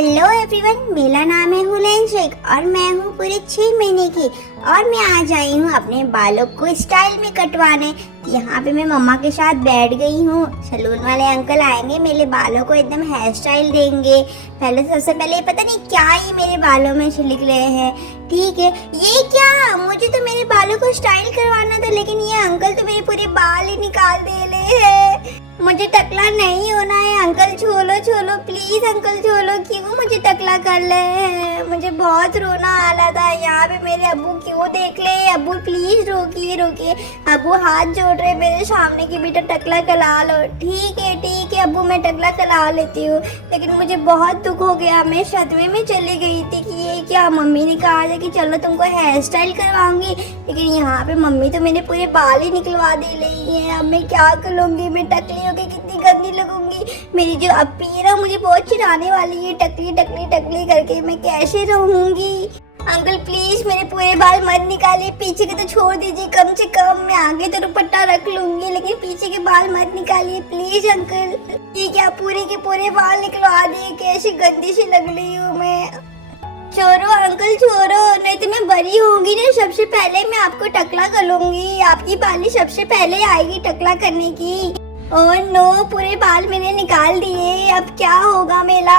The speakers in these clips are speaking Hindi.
हेलो एवरीवन, मेरा नाम है हुलैन शेख और मैं हूँ पूरे 6 महीने की और मैं आज आई हूँ अपने बालों को स्टाइल में कटवाने। यहाँ पे मैं मम्मा के साथ बैठ गई हूँ। सैलून वाले अंकल आएंगे, मेरे बालों को एकदम हेयर स्टाइल देंगे। पहले सबसे पहले पता नहीं क्या ही मेरे बालों में छिड़क रहे हैं। ठीक है, ये क्या, मुझे तो मेरे बालों को स्टाइल करवाना था, लेकिन ये अंकल तो मेरे पूरे बाल ही निकाल दे रहे हैं। मुझे टकला नहीं होना है अंकल, छोड़ो छोड़ो प्लीज अंकल छोड़ो। क्यों मुझे टकला कर रहे हैं? मुझे बहुत रोना आ रहा था। यहाँ पे मेरे अब्बू क्यों देख ले। अब्बू प्लीज रोकिए रोकिए। अब्बू हाथ जोड़ रहे मेरे सामने की बेटा टकला करा लो। ठीक है अब्बू, मैं टकला करा लेती हूँ, लेकिन मुझे बहुत दुख हो गया। मैं सदमे में चली गई थी कि ये क्या, मम्मी ने कहा था कि चलो तुमको हेयर स्टाइल करवाऊंगी, लेकिन यहाँ पे मम्मी तो मेरे पूरे बाल ही निकलवा दे रही है। अब मैं क्या करूँगी? मैं टकली होके कितनी गंदी लगूंगी। मेरी जो अप्पी है ना, मुझे बहुत चिढ़ाने वाली है, टकली टकली टकली करके। मैं कैसे रहूंगी? अंकल प्लीज मेरे पूरे बाल मत निकालिए, पीछे के तो छोड़ दीजिए। कम से कम मैं आगे तो दुपट्टा रख लूंगी, लेकिन पीछे के बाल मत निकालिए प्लीज अंकल। ये क्या, पूरे के पूरे बाल निकलवा दिए? कैसी गंदी सी लग रही हूँ मैं। छोड़ो अंकल छोड़ो, नहीं तो मैं बड़ी होंगी ना, सबसे पहले मैं आपको टकला कर लूंगी। आपकी बाली सबसे पहले आएगी टकला करने की। ओह नो, पूरे बाल मैंने निकाल दिए, अब क्या होगा मेरा?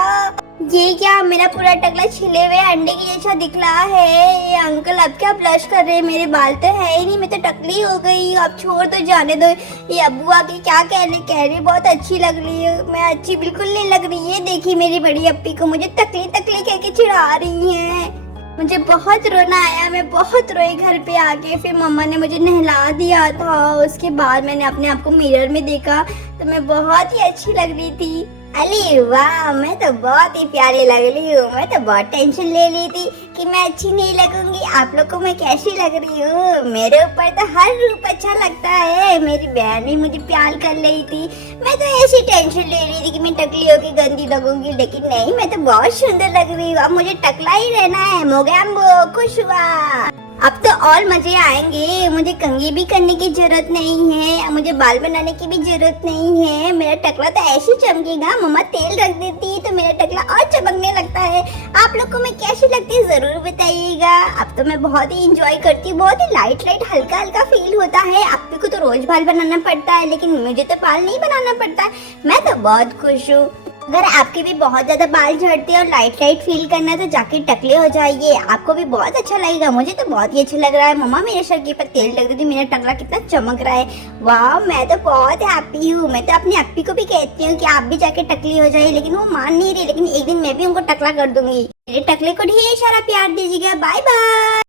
ये क्या, मेरा पूरा टकला छिले हुए अंडे की जैसा दिख रहा है। ये अंकल अब क्या ब्लश कर रहे हैं? मेरे बाल तो है ही नहीं, मैं तो टकली हो गई। अब छोड़ दो, जाने दो। ये अब्बू आके क्या कह रहे बहुत अच्छी लग रही है। मैं अच्छी बिल्कुल नहीं लग रही है। देखिए मेरी बड़ी अप्पी को मुझे तकली तकली कह के चिढ़ा रही है। मुझे बहुत रोना आया, मैं बहुत रोई घर पे आके। फिर मम्मा ने मुझे नहला दिया था। उसके बाद मैंने अपने आप को मिरर में देखा तो मैं बहुत ही अच्छी लग रही थी। अरे वाह, मैं तो बहुत ही प्यारी लग रही हूँ। मैं तो बहुत टेंशन ले ली थी कि मैं अच्छी नहीं लगूंगी। आप लोग को मैं कैसी लग रही हूँ? मेरे ऊपर तो हर रूप अच्छा लगता है। मेरी बहन भी मुझे प्यार कर रही थी। मैं तो ऐसी टेंशन ले रही थी कि मैं टकली होकर गंदी लगूंगी, लेकिन नहीं, मैं तो बहुत सुंदर लग रही हूँ। अब मुझे टकला ही रहना है। मोगैम्बो खुश हुआ। अब तो और मजे आएंगे। मुझे कंघी भी करने की जरूरत नहीं है, मुझे बाल बनाने की भी जरूरत नहीं है। मेरा टकला तो ऐसे चमकेगा। मम्मा तेल रख देती तो मेरा टकला और चमकने लगता है। आप लोग को मैं कैसी लगती है जरूर बताइएगा। अब तो मैं बहुत ही इंजॉय करती हूँ, बहुत ही लाइट लाइट हल्का हल्का फील होता है। आप को तो रोज बाल बनाना पड़ता है, लेकिन मुझे तो बाल नहीं बनाना पड़ता है। मैं तो बहुत खुश हूँ। अगर आपके भी बहुत ज्यादा बाल झड़ते हैं और लाइट लाइट फील करना है तो जाके टकले हो जाइए, आपको भी बहुत अच्छा लगेगा। मुझे तो बहुत ही अच्छा लग रहा है। मम्मा मेरे सर के ऊपर तेल लग रही थी, मेरा टकला कितना चमक रहा है। वाह, मैं तो बहुत हैप्पी हूँ। मैं तो अपनी अप्पी को भी कहती हूँ कि आप भी जाके टकली हो जाइए, लेकिन वो मान नहीं रही। लेकिन एक दिन मैं भी उनको टकला कर दूंगी। मेरे टकले को ढेर सारा प्यार दीजिएगा। Bye bye.